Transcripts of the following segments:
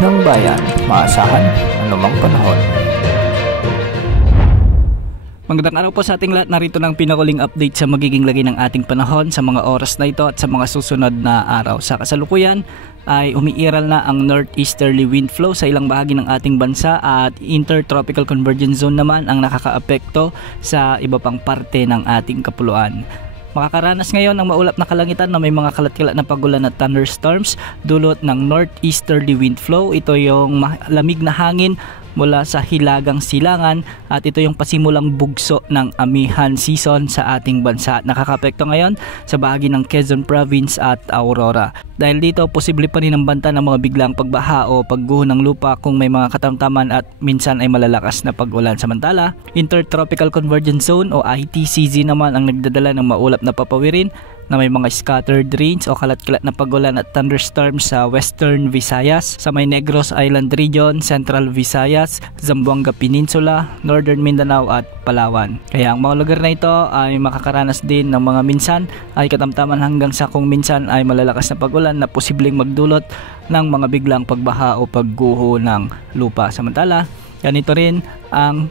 ng bayan, maasahan anumang panahon. Magandang araw po sa ating lahat. Narito ng pinakuling update sa magiging lagay ng ating panahon sa mga oras na ito at sa mga susunod na araw. Sa kasalukuyan ay umiiral na ang northeasterly wind flow sa ilang bahagi ng ating bansa at intertropical convergence zone naman ang nakakaapekto sa iba pang parte ng ating kapuluan. Makakaranas ngayon ng maulap na kalangitan na may mga kalat-kalat na pagulan at thunderstorms dulot ng northeasterly wind flow. Ito yung malamig na hangin mula sa hilagang silangan at ito yung pasimulang bugso ng amihan season sa ating bansa. Nakakapekto ngayon sa bahagi ng Quezon Province at Aurora. Dahil dito, posible pa rin ang banta ng mga biglang pagbaha o pagguho ng lupa kung may mga katamtaman at minsan ay malalakas na pag-ulan. Samantala, Intertropical Convergence Zone o ITCZ naman ang nagdadala ng maulap na papawirin na may mga scattered rains o kalat-kalat na pagulan at thunderstorms sa Western Visayas, sa may Negros Island Region, Central Visayas, Zamboanga Peninsula, Northern Mindanao at Palawan. Kaya ang mga lugar na ito ay makakaranas din ng mga minsan ay katamtaman hanggang sa kung minsan ay malalakas na pagulan na posibleng magdulot ng mga biglang pagbaha o pagguho ng lupa. Samantala, ganito rin ang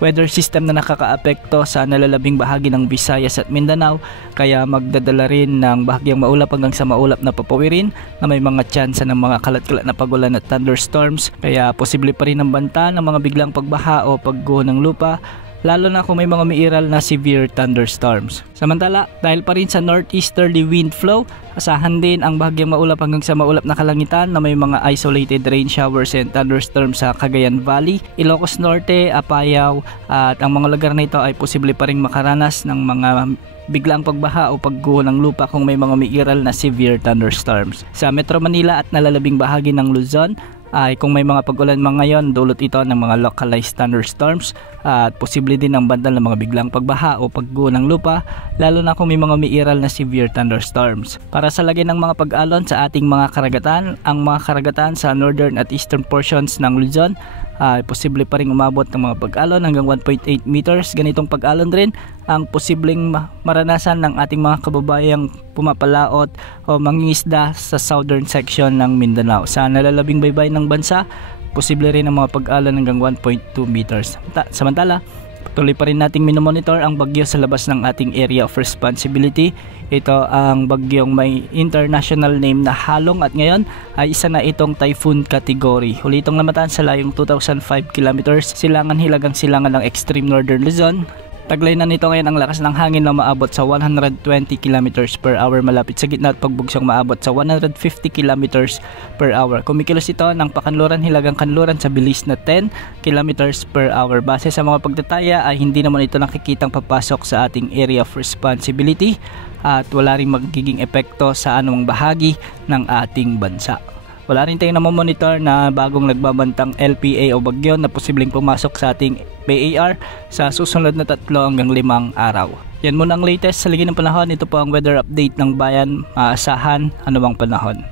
weather system na nakakaapekto sa nalalabing bahagi ng Visayas at Mindanao, kaya magdadala rin ng bahagyang maulap hanggang sa maulap na papawirin na may mga tsansa ng mga kalat-kalat na pagulan at thunderstorms, kaya posible pa rin ang banta ng mga biglang pagbaha o pagguho ng lupa, lalo na kung may mga umiiral na severe thunderstorms. Samantala, dahil pa rin sa northeasterly wind flow, asahan din ang bahagyang maulap hanggang sa maulap na kalangitan na may mga isolated rain showers and thunderstorms sa Cagayan Valley, Ilocos Norte, Apayao at ang mga lugar na ito ay posible pa rin makaranas ng mga biglang pagbaha o pagguho ng lupa kung may mga umiiral na severe thunderstorms. Sa Metro Manila at nalalabing bahagi ng Luzon, ay kung may mga pag-ulan mga ngayon, dulot ito ng mga localized thunderstorms at posible din ang bandal ng mga biglang pagbaha o pagguho ng lupa, lalo na kung may mga umiiral na severe thunderstorms. Para sa lagay ng mga pag-alon sa ating mga karagatan, ang mga karagatan sa northern at eastern portions ng Luzon ay posible pa rin umabot ng mga pag-alon hanggang 1.8 meters. Ganitong pag-alon rin ang posibleng maranasan ng ating mga kababayang pumapalaot o mangingisda sa southern section ng Mindanao. Sa nalalabing baybay ng bansa, posible rin ang mga pag-alon hanggang 1.2 meters. Samantala, patuloy pa rin nating minomonitor ang bagyo sa labas ng ating area of responsibility. Ito ang bagyong may international name na Halong at ngayon ay isa na itong typhoon category. Huli itong namataan sa layong 2,005 kilometers, silangan hilagang silangan ng extreme northern Luzon. Taglay na nito ngayon ang lakas ng hangin na maabot sa 120 km per hour malapit sa gitna at pagbugsong maabot sa 150 km per hour. Kumikilos ito ng pakanluran hilagang kanluran sa bilis na 10 km per hour. Base sa mga pagtataya ay hindi naman ito nakikitang papasok sa ating area of responsibility at wala ring magiging epekto sa anumang bahagi ng ating bansa. Wala rin tayong namomonitor na bagong nagbabantang LPA o bagyo na posibleng pumasok sa ating PAR sa susunod na 3 hanggang 5 araw. Yan muna ang latest sa lagay ng panahon. Ito po ang weather update ng bayan. Maasahan anumang panahon.